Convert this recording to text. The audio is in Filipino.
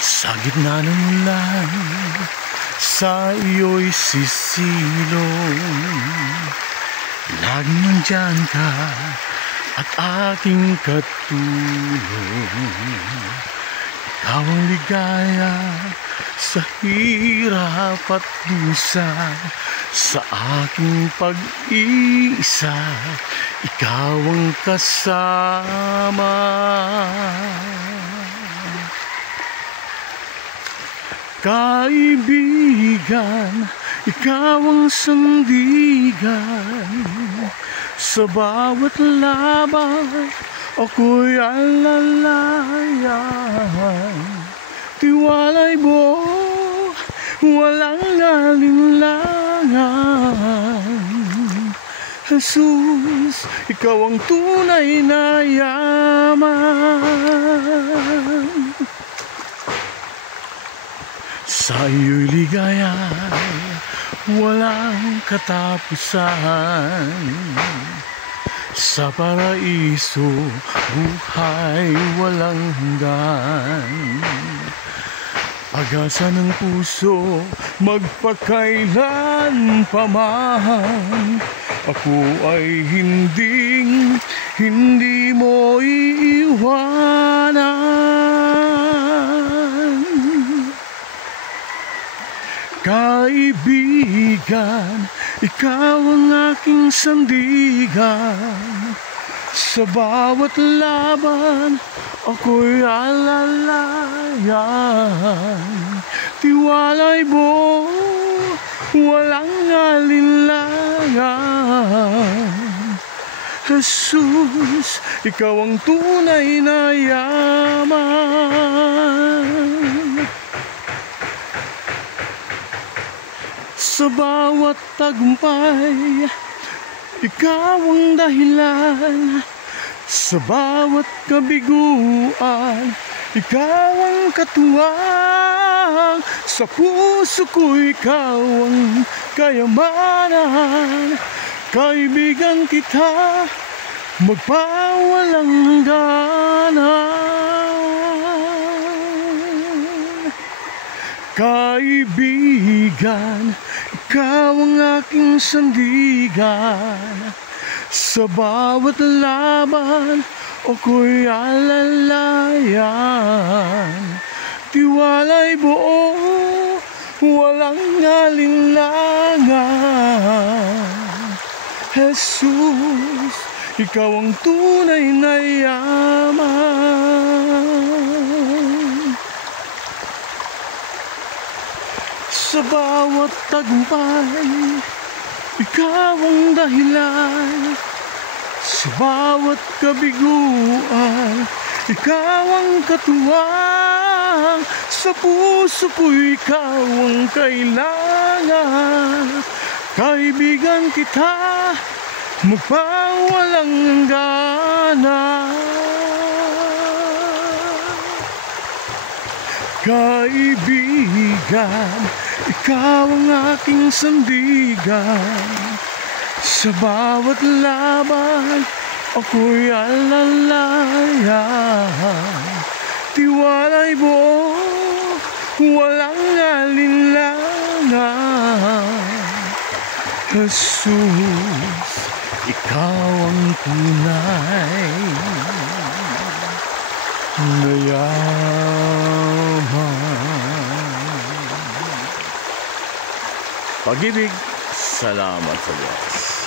Sa gitna ng ulan, sa iyo'y sisilong. Laging nandyan ka at aking katulong. Ikaw ang ligaya sa hirap at dusa, sa aking pag-iisa, ikaw ang kasama. Kaibigan, ikaw ang sandigan, sa bawat laban ako'y alalayan. Tiwala'y buo, walang alinlangan. Jesus, ikaw ang tunay na yaman. Sa iyo'y ligaya, walang katapusan. Sa paraiso, buhay walang hanggan. Pag-asa ng puso, magpakailan pa man. Ako ay hindi mo iiwanan. Kaibigan, ikaw ang aking sandigan, sa bawat laban ako'y alalayan. Tiwala'y buo, walang alinlangan. Jesus, ikaw ang tunay na yaman. Sa bawat tagumpay, ikaw ang dahilan. Sa bawat kabiguan, ikaw ang katuwang. Sa puso ko ikaw ang kayamanan. Kaibigan kita, magpawalang hangganan. Kaibigan, ikaw ang aking sandigan, sa bawat laban ako'y alalayan. Tiwala'y buo, walang alinlangan. Jesus, ikaw ang tunay na yaman. Sa bawat tagumpay, ikaw ang dahilan. Sa bawat kabiguan, ikaw ang katuwang. Sa puso ko ikaw ang kailangan. Kaibigan kita, magpawalang hangganan. Kaibigan, ikaw ang aking sandigan, sa bawat laban ako'y alalayan. Tiwala'y buo, walang alinlangan. Jesus, ikaw ang tunay na yaman. Pag-ibig, salamat sa Diyos.